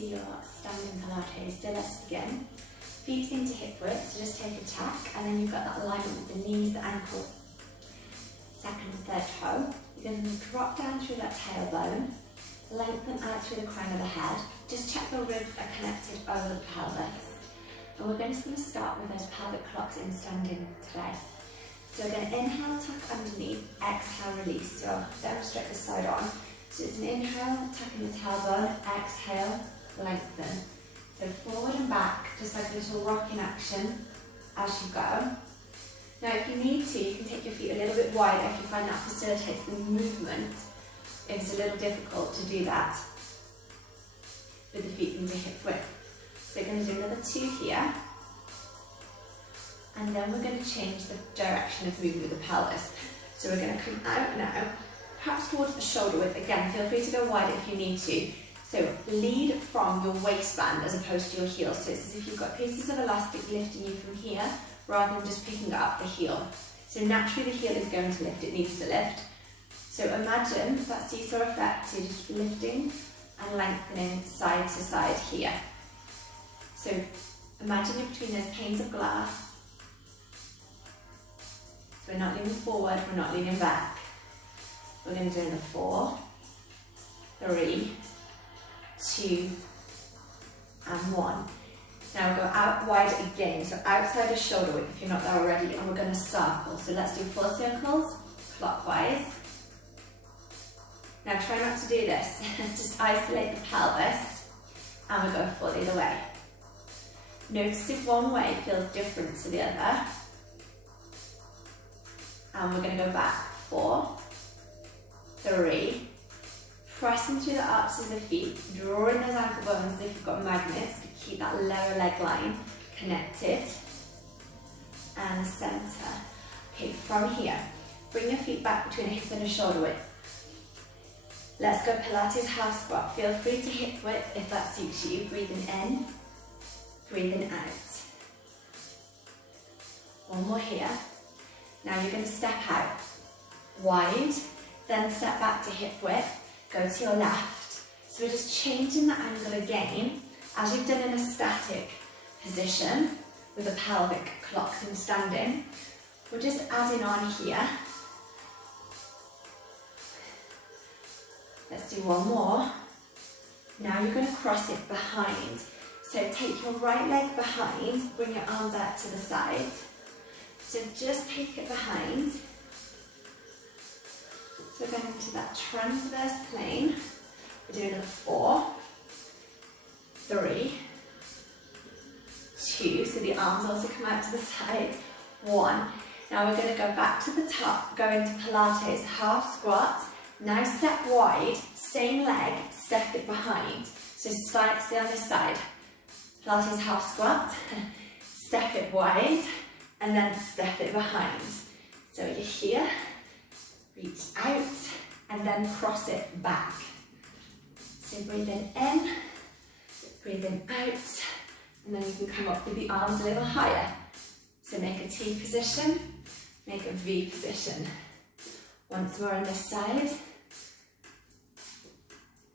into your standing Pilates. So let's begin. Feet into hip width, so just take a tack, and then you've got that alignment with the knees, the ankles, second and third toe. You're going to drop down through that tailbone, lengthen out through the crown of the head. Just check the ribs are connected over the pelvis. And we're just going to start with those pelvic clocks in standing today. So we're going to inhale, tuck underneath, exhale, release. So don't restrict the side on. So it's an inhale, tucking the tailbone, exhale, lengthen. So forward and back, just like a little rocking action as you go. Now if you need to, you can take your feet a little bit wider if you find that facilitates the movement. If it's a little difficult to do that with the feet into hip width. So we're going to do another 2 here. And then we're going to change the direction of movement with the pelvis. So we're going to come out now, perhaps towards the shoulder width. Again, feel free to go wider if you need to. So lead from your waistband as opposed to your heel. So it's as if you've got pieces of elastic lifting you from here rather than just picking up the heel. So naturally the heel is going to lift, it needs to lift. So imagine that seesaw effect, so just lifting and lengthening side to side here. So imagine you're between those panes of glass. So we're not leaning forward, we're not leaning back. We're going to do another 4, 3, 2, and 1. Now we'll go out wide again, so outside of shoulder width if you're not there already, and we're going to circle. So let's do 4 circles, clockwise. Now try not to do this, just isolate the pelvis, and we'll go full the other way. Notice if one way feels different to the other. And we're going to go back, 4, 3, pressing through the arches of the feet, drawing those ankle bones as if you've got magnets to keep that lower leg line connected, and center. Okay, from here, bring your feet back between a hip and a shoulder width. Let's go Pilates half squat. Feel free to hip width if that suits you. Breathing in, breathing out. One more here. Now you're going to step out wide, then step back to hip width. Go to your left. So we're just changing the angle again, as you've done in a static position with the pelvic clocks in standing. We're just adding on here. Let's do one more. Now you're going to cross it behind. So take your right leg behind, bring your arms out to the side. So just take it behind. So we're going into that transverse plane. We're doing a 4, 3, 2, so the arms also come out to the side, 1. Now we're going to go back to the top, go into Pilates half squat. Now step wide, same leg, step it behind. So stay on this side. Pilates half squat, step it wide, and then step it behind. So you're here. Reach out and then cross it back. So breathing in, breathing out, and then you can come up with the arms a little higher. So make a T position, make a V position. Once more on this side,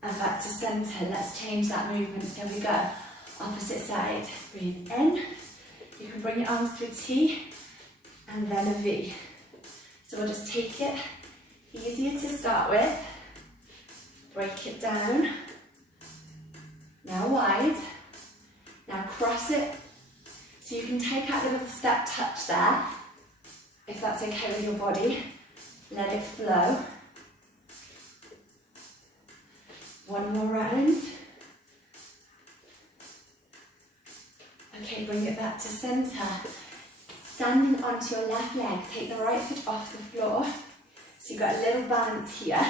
and back to center. Let's change that movement. So we go opposite side. Breathe in. You can bring your arms to a T and then a V. So we'll just take it easier to start with, break it down, now wide, now cross it, so you can take out a little step touch there, if that's okay with your body, let it flow. One more round. Okay, bring it back to center. Standing onto your left leg, take the right foot off the floor. So you've got a little balance here.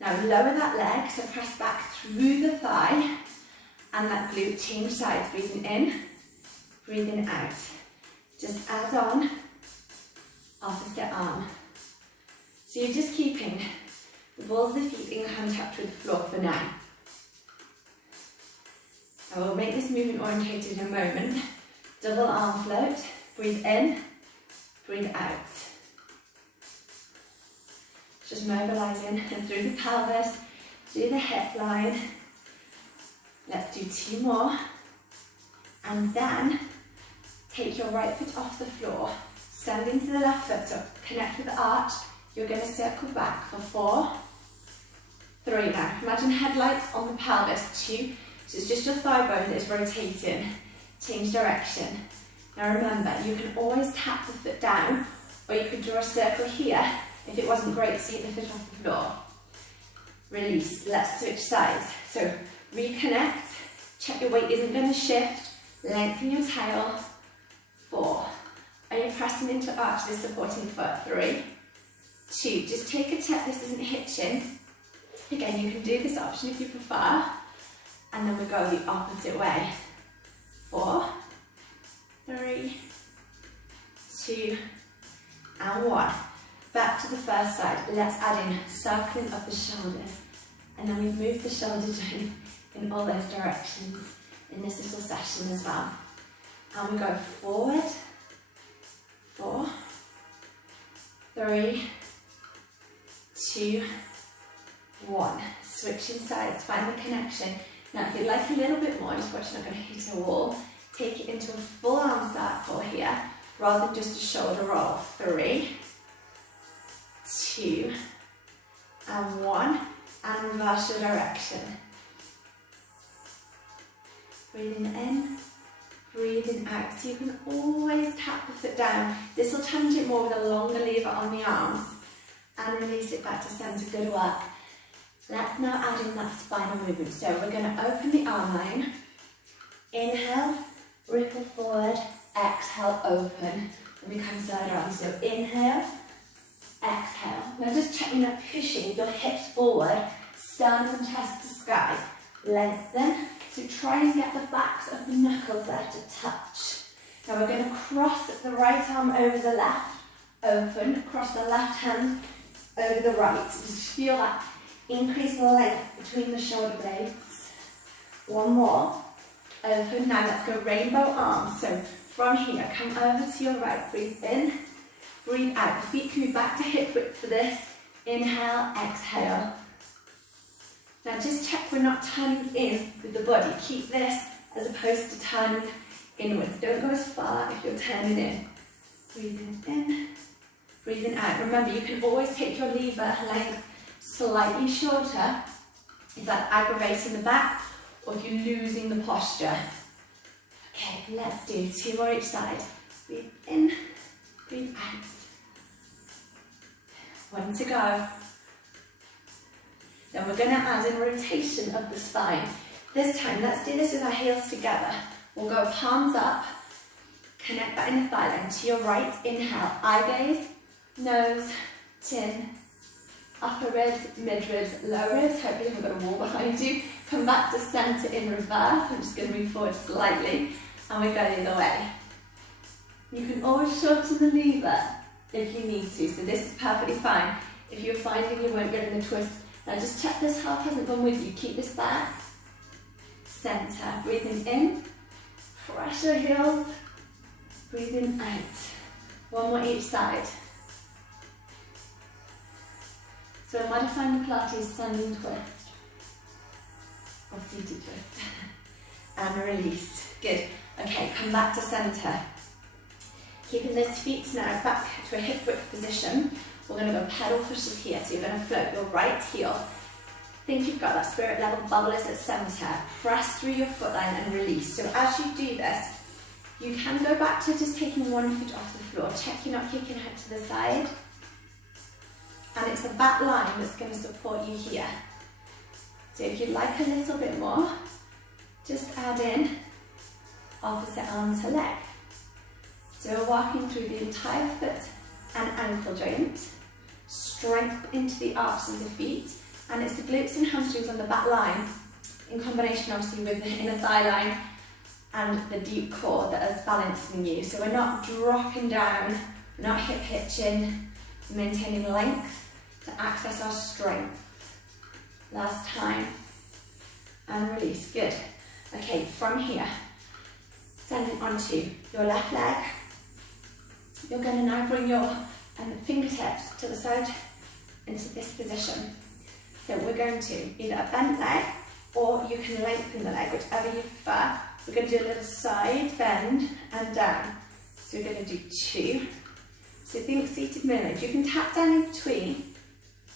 Now lower that leg, so press back through the thigh and that glute, change sides, breathing in, breathing out. Just add on, opposite arm. So you're just keeping the balls of the feet in contact with the floor for now. I will make this movement orientated in a moment. Double arm float, breathe in, breathe out. Just mobilising through the pelvis, through the hip line. Let's do 2 more. And then take your right foot off the floor, stand into the left foot, so connect with the arch. You're going to circle back for 4, 3 now. Imagine headlights on the pelvis, 2. So it's just your thigh bone that is rotating. Change direction. Now remember, you can always tap the foot down, or you could draw a circle here if it wasn't great to take the foot off the floor. Release. Let's switch sides. So reconnect. Check your weight isn't going to shift. Lengthen your tail. 4. Are you pressing into arch this supporting foot? 3, 2. Just take a check this isn't hitching. Again, you can do this option if you prefer. And then we go the opposite way. 4, 3, 2, and 1. Back to the first side. Let's add in circling of the shoulders. And then we've moved the shoulder joint in all those directions in this little session as well. And we go forward. 4, 3, 2, 1. Switching sides, find the connection. Now if you'd like a little bit more, just watch you're not going to hit a wall, take it into a full arm circle here, rather than just a shoulder roll. 3, 2, and 1, and reverse your direction. Breathing in, breathing out. So you can always tap the foot down. This will challenge it more with a longer lever on the arms, and release it back to centre. Good work. Let's now add in that spinal movement. So we're going to open the arm line. Inhale, ripple forward, exhale, open, and become third arm. So inhale, exhale. Now just check you're not pushing your hips forward, sternum and chest to sky. Lengthen. So try and get the backs of the knuckles there to touch. Now we're going to cross the right arm over the left, open, cross the left hand over the right. So just feel that increase the length between the shoulder blades. 1 more. Open. Now let's go rainbow arms. So from here, come over to your right. Breathe in. Breathe out. The feet can be back to hip width for this. Inhale, exhale. Now just check we're not turning in with the body. Keep this as opposed to turning inwards. Don't go as far if you're turning in. Breathing in. Breathing out. Remember, you can always take your lever length slightly shorter if that's aggravating the back or if you're losing the posture. Okay, let's do 2 more each side. Breathe in, breathe out. 1 to go. Then we're going to add in rotation of the spine. This time, let's do this with our heels together. We'll go palms up, connect that inner thigh line to your right. Inhale, eye gaze, nose, chin, upper ribs, mid ribs, low ribs. Hope you haven't got a wall behind you. Come back to centre in reverse. I'm just going to move forward slightly, and we go the other way. You can always shorten the lever if you need to, so this is perfectly fine. If you're finding you weren't getting the twist, now just check this half hasn't gone with you. Keep this back. Centre. Breathing in. Press your heels. Breathing out. 1 more each side. So modifying the Pilates standing twist or seated twist and release. Good. Okay, come back to centre. Keeping those feet now back to a hip width position. We're going to go pedal pushes here. So you're going to float your right heel. Think you've got that spirit level bubble is at centre. Press through your foot line and release. So as you do this, you can go back to just taking 1 foot off the floor. Check you're not kicking out to the side. And it's the back line that's going to support you here. So if you'd like a little bit more, just add in opposite arm to leg. So we're walking through the entire foot and ankle joint, strength into the arches of the feet, and it's the glutes and hamstrings on the back line, in combination obviously with the inner thigh line and the deep core that is balancing you. So we're not dropping down, we're not hip hitching, maintaining length to access our strength. Last time, and release. Good. Okay, from here, standing onto your left leg, you're going to now bring your fingertips to the side into this position. So we're going to either a bent leg or you can lengthen the leg, whichever you prefer. We're going to do a little side bend and down. So we're going to do 2. So think seated mermaid. You can tap down in between.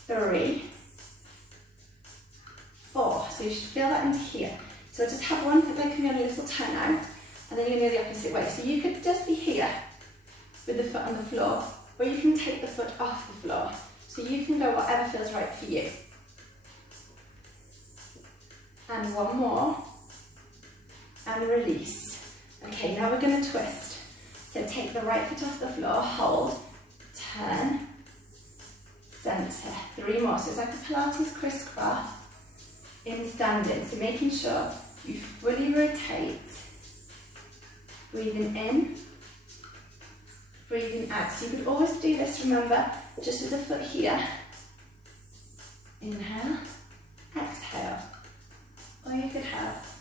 3, 4. So you should feel that in here. So just have one foot like on a little turn out, and then you're going to go the opposite way. So you could just be here with the foot on the floor, or you can take the foot off the floor. So you can go whatever feels right for you. And one more. And release. Okay, now we're going to twist. So take the right foot off the floor, hold, turn, centre. 3 more. So it's like a Pilates crisscross in standing. So making sure you fully rotate. Breathing in, breathing out. So you could always do this, remember, just with the foot here. Inhale, exhale. Or you could have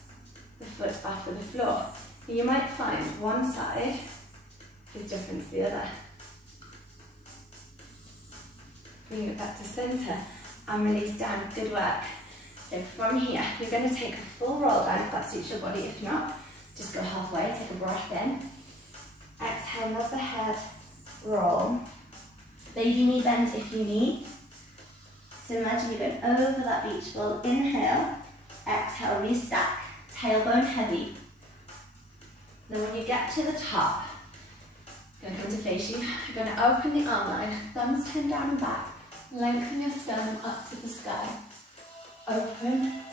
the foot off of the floor. You might find one side is different to the other. Bring it back to centre and release down. Good work. So from here, you're going to take a full roll down if that suits your body. If not, just go halfway, take a breath in. Exhale, nod the head, roll. Baby knee bend if you need. So imagine you're going over that beach ball. Inhale, exhale, restack, tailbone heavy. Then when you get to the top, you're going to come to face you. You're going to open the arm line, thumbs turn down and back. Lengthen your sternum up to the sky. Open,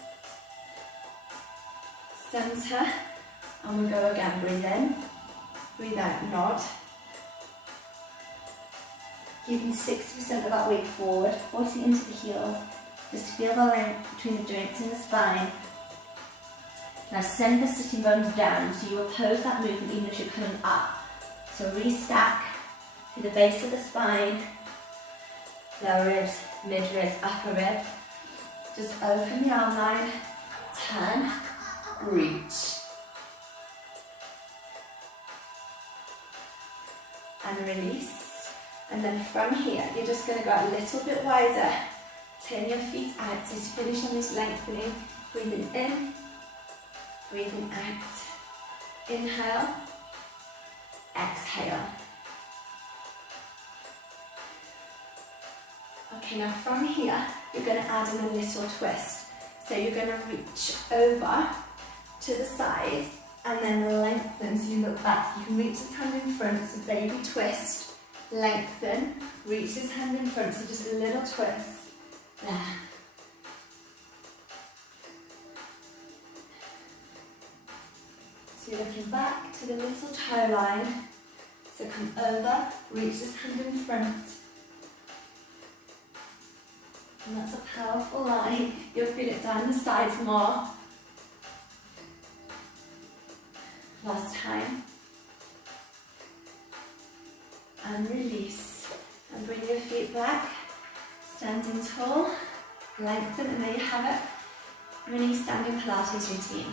centre, and we go again. Breathe in, breathe out, nod. Keeping 60% of that weight forward, 40 into the heels. Just feel the length between the joints in the spine. Now send the sitting bones down, so you oppose that movement even as you're coming up. So restack to the base of the spine, lower ribs, mid ribs, upper ribs. Just open the arm line, turn, reach. And release. And then from here, you're just going to go a little bit wider. Turn your feet out, so to finish on this lengthening. Breathing in, breathing out. Inhale, exhale. Okay, now from here, you're going to add in a little twist. So you're going to reach over to the side and then lengthen, so you look back. You can reach this hand in front, so baby twist, lengthen, reach this hand in front, so just a little twist. There. So you're looking back to the little toe line. So come over, reach this hand in front. And that's a powerful line. You'll feel it down the sides more. Last time. And release. And bring your feet back. Standing tall. Lengthen, and there you have it. Mini standing Pilates routine.